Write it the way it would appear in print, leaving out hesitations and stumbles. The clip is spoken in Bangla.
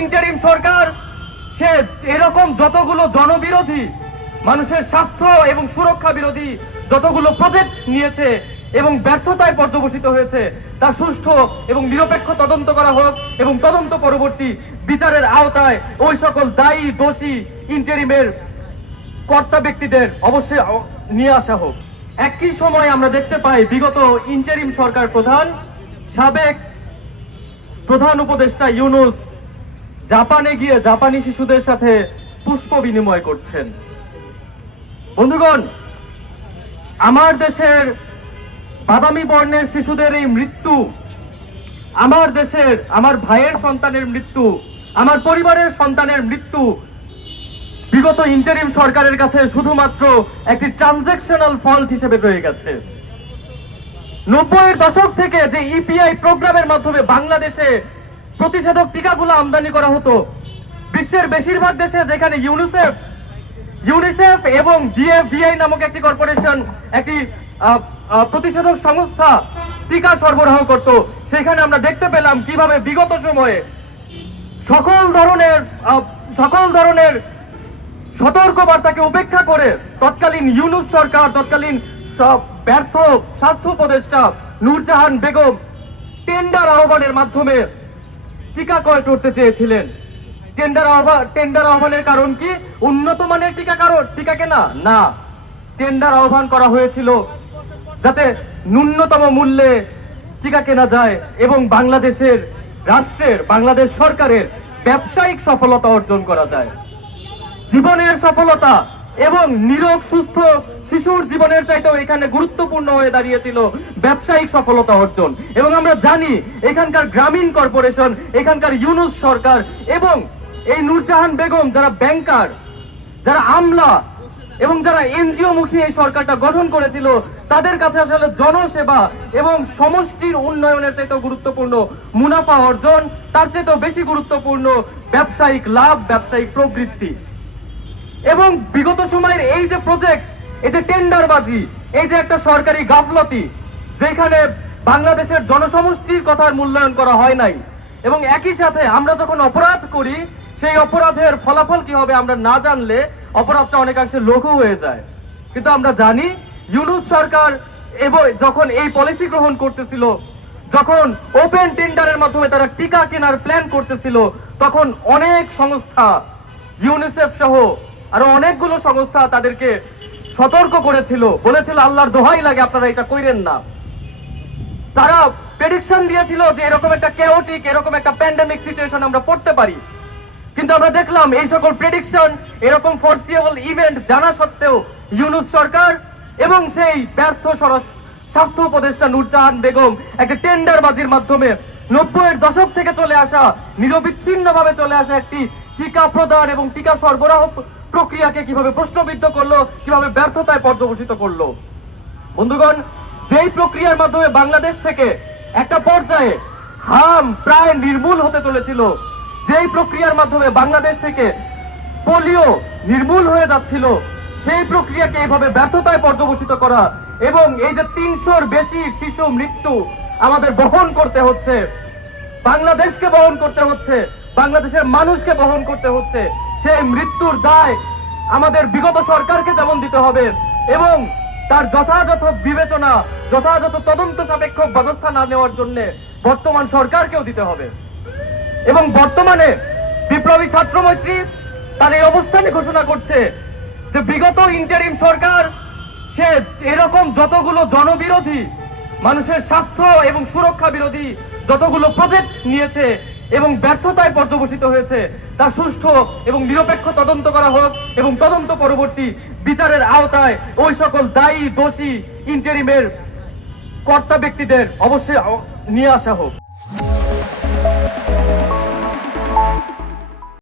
ইন্টারিম সরকার সে এরকম যতগুলো জনবিরোধী, মানুষের স্বাস্থ্য এবং সুরক্ষা বিরোধী যতগুলো প্রজেক্ট নিয়েছে এবং ব্যর্থতায় পর্যবসিত হয়েছে, তা সুষ্ঠু এবং নিরপেক্ষ তদন্ত করা হোক এবং তদন্ত পরবর্তী বিচারের আওতায় ওই সকল দায়ী দোষী ইন্টারিমের কর্তা ব্যক্তিদের অবশ্যই নিয়ে আসা হোক। একই সময় আমরা দেখতে পাই বিগত ইন্টারিম সরকার প্রধান সাবেক প্রধান উপদেষ্টা ইউনূস জাপানে গিয়ে জাপানি শিশুদের সাথে পুষ্প বিনিময় করছেন। বন্ধুগণ, আমার দেশের বাদামি বর্ণের শিশুদের এই মৃত্যু, আমার দেশের আমার ভাইয়ের সন্তানের মৃত্যু, আমার পরিবারের সন্তানের মৃত্যু বিগত ইন্টারিম সরকারের কাছে শুধুমাত্র একটি ট্রানজ্যাকশনাল ফল্ট হিসেবে রয়ে গেছে। 90-এর দশক থেকে যে ইপিআই প্রোগ্রামের মাধ্যমে বাংলাদেশে প্রতিষেধক টিকাগুলো আমদানি করা হতো, বিশ্বের বেশিরভাগ দেশে যেখানে ইউনিসেফ এবং জিএফভিআই নামক একটি কর্পোরেশন, একটি প্রতিষেধক সংস্থা টিকা সরবরাহ করত, সেখানে আমরা দেখতে পেলাম কিভাবে বিগত সময়ে সকল ধরনের সতর্কবার্তাকে উপেক্ষা করে তৎকালীন ইউনূস সরকার, তৎকালীন ব্যর্থ স্বাস্থ্য উপদেষ্টা নূরজাহান বেগম টেন্ডার আহ্বানের মাধ্যমে টিকা ক্রয় করতে চেয়েছিলেন। টেন্ডার আহ্বানের কারণ কি? উন্নত মানের টিকা কেনা না, টেন্ডার আহ্বান করা হয়েছিল যাতে ন্যূনতম মূল্যে টিকা কেনা যায় এবং বাংলাদেশ সরকারের ব্যবসায়িক সফলতা অর্জন করা যায়। জীবনের সফলতা এবং নিরোগ সুস্থ শিশুর জীবনের চাইতেও এখানে গুরুত্বপূর্ণ হয়ে দাঁড়িয়েছিল ব্যবসায়িক সফলতা অর্জন। এবং আমরা জানি এখানকার গ্রামীণ কর্পোরেশন, এখানকার ইউনূস সরকার এবং এই নূরজাহান বেগম, যারা ব্যাংকার, যারা আমলা এবং যারা এনজিও মুখী এই সরকারটা গঠন করেছিল, তাদের কাছে আসলে জনসেবা এবং সমষ্টির উন্নয়নের চাইতেও গুরুত্বপূর্ণ মুনাফা অর্জন, তার চাইতেও বেশি গুরুত্বপূর্ণ ব্যবসায়িক লাভ, ব্যবসায়িক প্রবৃত্তি। এবং বিগত সময়ের এই যে প্রজেক্ট, এই যে টেন্ডারবাজি, এই যে একটা সরকারি গাফলতি, যেখানে বাংলাদেশের জনসমষ্টির কথার মূল্যায়ন করা হয় নাই, এবং একই সাথে আমরা যখন অপরাধ করি সেই অপরাধের ফলাফল কি হবে আমরা না জানলে অপরাধটা অনেকাংশে লঘু হয়ে যায়। কিন্তু আমরা জানি ইউনূস সরকার যখন এই পলিসি গ্রহণ করতেছিল, যখন ওপেন টেন্ডারের মাধ্যমে তারা টিকা কেনার প্ল্যান করতেছিল, তখন অনেক সংস্থা, ইউনিসেফ সহ আরো অনেকগুলো সংস্থা তাদেরকে সতর্ক করেছিল, বলেছিল আল্লাহর দোহাই লাগে আপনারা এটা কইরেন না। তারা প্রেডিকশন দিয়েছিল যে এরকম একটা কেওটিক, এরকম একটা প্যান্ডেমিক সিচুয়েশন আমরা পড়তে পারি। কিন্তু আমরা দেখলাম এই সকল প্রেডিকশন, এরকম ফরসিয়েবল ইভেন্ট জানা সত্ত্বেও ইউনূস সরকার এবং সেই ব্যর্থ স্বাস্থ্য উপদেষ্টা নূরজাহান বেগম একটা টেন্ডারবাজির মাধ্যমে 90-এর দশক থেকে চলে আসা, নিরবিচ্ছিন্নভাবে চলে আসা একটি টিকা প্রদান এবং টিকা সরবরাহ প্রক্রিয়াকে কিভাবে প্রশ্নবিদ্ধ করলো, কিভাবে ব্যর্থতায় পর্যবসিত করলো। বন্ধুগণ, যেই প্রক্রিয়ার মাধ্যমে বাংলাদেশ থেকে একটা পর্যায়ে হাম প্রায় নির্মূল হতে চলেছিল, যেই প্রক্রিয়ার মাধ্যমে বাংলাদেশ থেকে পোলিও নির্মূল হয়ে যাচ্ছিল, সেই প্রক্রিয়াকে এইভাবে ব্যর্থতায় পর্যবসিত করা এবং এই যে 300-র বেশি শিশু মৃত্যু আমাদের বহন করতে হচ্ছে, বাংলাদেশকে বহন করতে হচ্ছে, বাংলাদেশের মানুষকে বহন করতে হচ্ছে, সেই মৃত্যুর দায় আমাদের বিগত সরকারকে যেমন দিতে হবে এবং তার যথাযথ বিবেচনা, যথাযথ তদন্ত সাপেক্ষ ব্যবস্থা না নেওয়ার জন্য বর্তমান সরকারকেও দিতে হবে। এবং বর্তমানে বিপ্লবী ছাত্র মৈত্রী তার এই অবস্থানে ঘোষণা করছে যে বিগত ইন্টারিম সরকার সে এরকম যতগুলো জনবিরোধী, মানুষের স্বাস্থ্য এবং সুরক্ষা বিরোধী যতগুলো প্রজেক্ট নিয়েছে এবং ব্যর্থতায় পর্যবসিত হয়েছে, তা সুষ্ঠু এবং নিরপেক্ষ তদন্ত করা হোক এবং তদন্ত পরবর্তী বিচারের আওতায় ওই সকল দায়ী দোষী ইন্টারিমের কর্তা ব্যক্তিদের অবশ্যই নিয়ে আসা হোক।